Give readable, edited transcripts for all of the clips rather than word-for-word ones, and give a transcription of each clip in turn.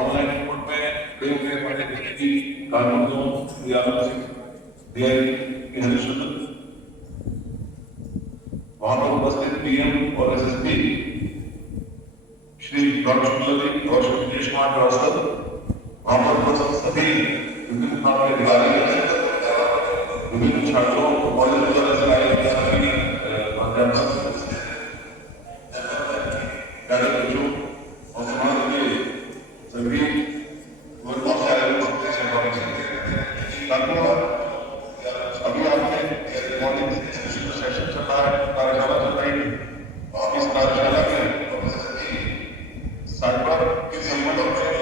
Online mode में देवके पांडे की कानूनों या डीआई इंस्टीट्यूशन वहां पर उपस्थित पीएम और एसएसपी श्री डॉक्टर शुक्लजी और श्री दिनेश कुमार रावत वहां पर उपस्थित सभी विभिन्न विभाग के अधिकारी विभिन्न छात्रों कॉलेज वगैरह से आए सभी और समाज के सभी वर्गों से आए हुए अभी आपने मॉर्निंग सेशन चल रहा है, कार्यशाला चल रही है। इस कार्यशाला में साइबर के संबंध में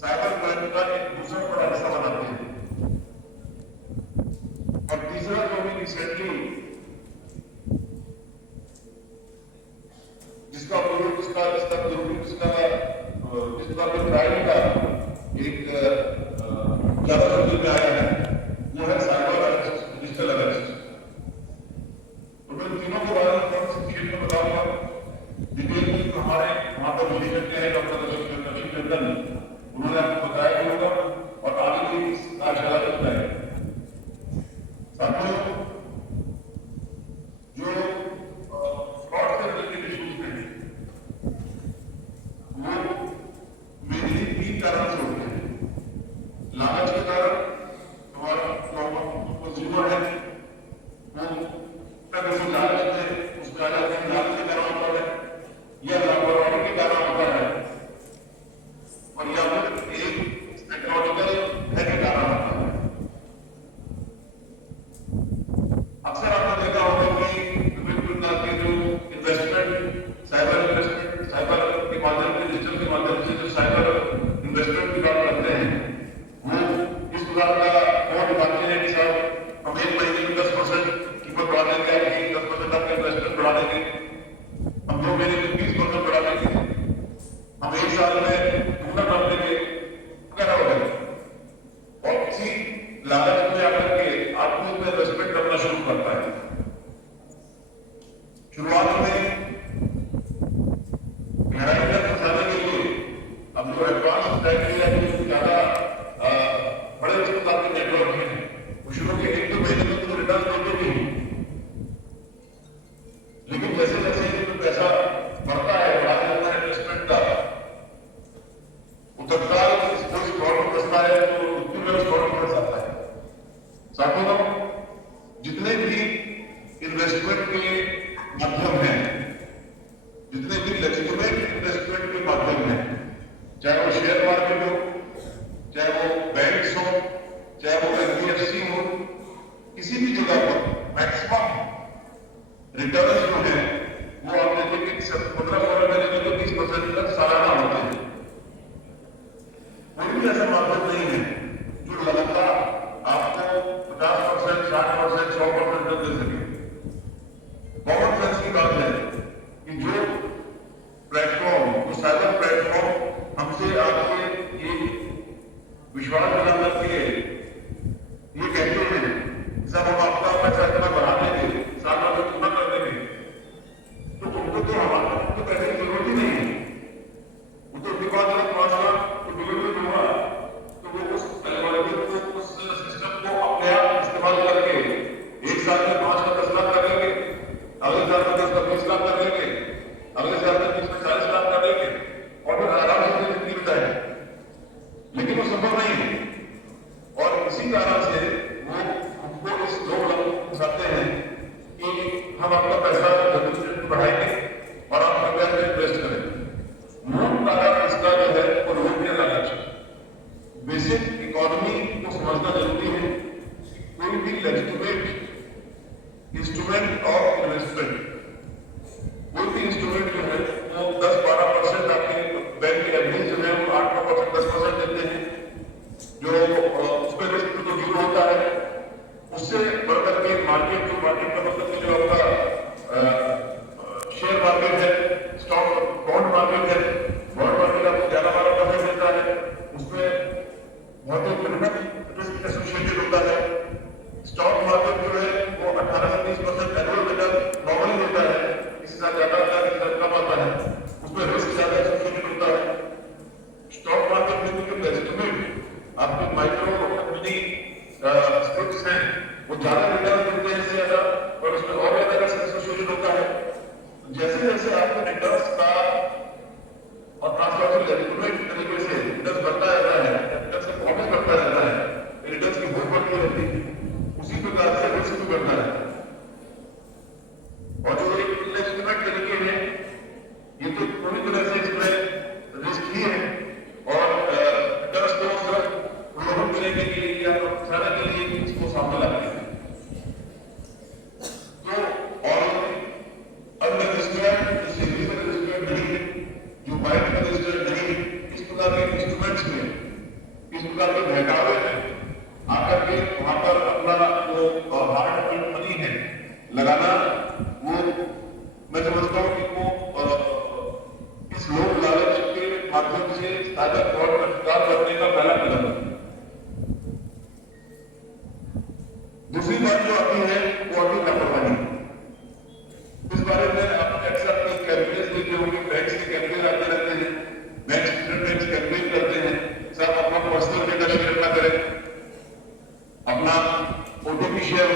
साइबर क्राइम का एक दूसरा बड़ा हिस्सा बनाते हैं। और तीसरा जो भी रिसेंटली जिसका उपयोग जिसका क्राइम का एक ज्यादा नजर में आया है वो है साइबर अरेस्ट, डिजिटल अरेस्ट। तो मैं तीनों के बारे में थोड़ा सा डिटेल में बताऊंगा। डिटेल में हमारे वहां पर विशेषज्ञ हैं डॉक्टर रशीद टंडन, उन्होंने आपको बताया भी होगा और आगे भी इस कार्यशाला में बताएगा। साथियों, जो फ्रॉड से रिलेटेड इश्यूज हैं वो मेनली 3 कारण से होते हैं। लालच के कारण हमारा कंज्यूमर है वो किसी लालच में उसका लालच के कारण होता है या लापरवाही के कारण होता है और या फिर एक साइकोलॉजिकल है के कारण होता है। अक्सर आपने देखा होगा कि विभिन्न प्रकार के जो इन्वेस्टमेंट साइबर के माध्यम से, डिजिटल के माध्यम से जो साइबर इन्वेस्टमेंट की बात करते हैं वो इस प्रकार का और दिखाते हैं कि साहब हम एक महीने में 10% कीमत बढ़ा देंगे, 10% आपका इन्वेस्टमेंट बढ़ा देंगे, हम 2 महीने में 20% बढ़ा देंगे, हम 1 साल में दुगना कर देंगे वगैरह वगैरह। और इसी लालच में आकर के आदमी में इन्वेस्टमेंट करना शुरू करता है। शुरुआत में गहराई तक फंसाने के लिए अब जो एडवांस क्राइटेरिया ज्यादा बड़े प्रकार के नेटवर्क हैं वो शुरू के 1-2 महीने में तो रिटर्न देते भी हैं, लेकिन जैसे जैसे पैसा बढ़ता है, बढ़ा जाता है इन्वेस्टमेंट का, वो तत्काल कोई फ्रॉड में फंसता है तो उतनी में फ्रॉड में फंस जाता है। साथियों, जितने भी इन्वेस्टमेंट के माध्यम हैं, जितने भी लेजिटिमेट इन्वेस्टमेंट के माध्यम हैं, चाहे वो शेयर मार्केट हो, चाहे वो बैंक्स हो, चाहे वो एनबीएफसी हो, किसी भी जगह पर मैक्सिमम रिटर्न जो है वो आप देखेंगे कि 15-16 महीने में तो 20% तक सालाना होते हैं। कोई भी ऐसा माध्यम नहीं है जो लगातार आपको 50%, 60%, 100% तक दे सके। कॉमन सेंस की बात है कि जो प्लेटफॉर्म, जो साइबर प्लेटफॉर्म हमसे आपके ये विश्वास दिलाने के लिए ये कहते हैं जब हम आपका पैसा इतना बढ़ा देंगे, साल में इतना कर देंगे, तो उनको तो हमारे तो पैसे की जरूरत ही नहीं है। वो तो उनके पास 5 लाख तो डिलीवरी हुआ तो वो उस एल्गोरिथम को, उस सिस्टम को अपने आप इस्तेमाल करके 1 साल में 5 का 10 लाख कर लेंगे, अगले साल में 10 का 20 लाख कर लेंगे, अगले साल में 30 का 40 लाख कर लेंगे और फिर आराम से जिंदगी बिताएंगे। लेकिन वो संभव नहीं है और इसी कारण से वो हमको इस 2 लक्ष्य को फंसाते हैं कि हम आपका पैसा बढ़ाएंगे और आप रुपया में इन्वेस्ट करें। मूल कारण इसका जो है वो लोगों के लालच। बेसिक इकोनॉमी को समझना जरूरी है। कोई भी लेजिटिमेट इंस्ट्रूमेंट ऑफ इन्वेस्टमेंट, कोई भी इंस्ट्रूमेंट जो है वो 10-12% आपके बैंक के एवरेज जो है वो 8-9%, 10% देते हैं, जो उसमें रिस्क तो 0 होता है। उससे बढ़कर के मार्केट का मतलब जो आपका शेयर मार्केट है, स्टॉक बॉन्ड मार्केट है, बॉन्ड मार्केट आपको 11-12% देता है, उसमें बहुत ही मिनिमम रिस्क एसोसिएटेड होता है। स्टॉक मार्केट जो है वो 18 से 20% एनुअल रिटर्न नॉर्मली देता है, इसके साथ ज्यादा कम आता है, उसमें रिस्क ज्यादा एसोसिएटेड होता है। स्टॉक मार्केट में जो एस्टिमेट आपके माइक्रो मिनी स्टॉक्स हैं वो ज्यादा रिटर्न देते हैं इससे ज्यादा, और उसमें और ज्यादा रिस्क एसोसिएटेड होता है। जैसे जैसे आपके रिटर्न्स का और खासतौर से लेजिटिमेट तरीके से रिटर्न बढ़ता रहता है, रिटर्न से प्रॉफिट बढ़ता रहता है, रिटर्न की होप बढ़ती रहती है, उसी प्रकार से रिस्क भी बढ़ता है। और जो एक इलेजिटिमेट तरीके हैं ये तो पूरी तरह से इसमें रिस्क ही है और रिटर्न्स को सिर्फ लोगों मिलने के लिए या फंसाने के लिए इसको सामने लाते हैं। तो और अनरजिस्टर्ड, जो सेविंग में रजिस्टर्ड नहीं है, जो बैंक में रजिस्टर्ड प्रकार के बहकावे हैं आकर के वहां पर अपना जो हार्ड अर्न मनी है लगाना, वो मैं समझता हूँ कि वो इस लोक लालच के माध्यम से साइबर फ्रॉड का शिकार करने का पहला कदम है। दूसरी बात जो आती है वो आती लापरवाही। इस बारे में आपने अक्सर अपने कैंपेन देखे होंगे, बैंक से कैंपेन आते रहते हैं, बैंक कैंपेन करते हैं, सब अपना पर्सनल डेटा शेयर ना करें, अपना ओटीपी शेयर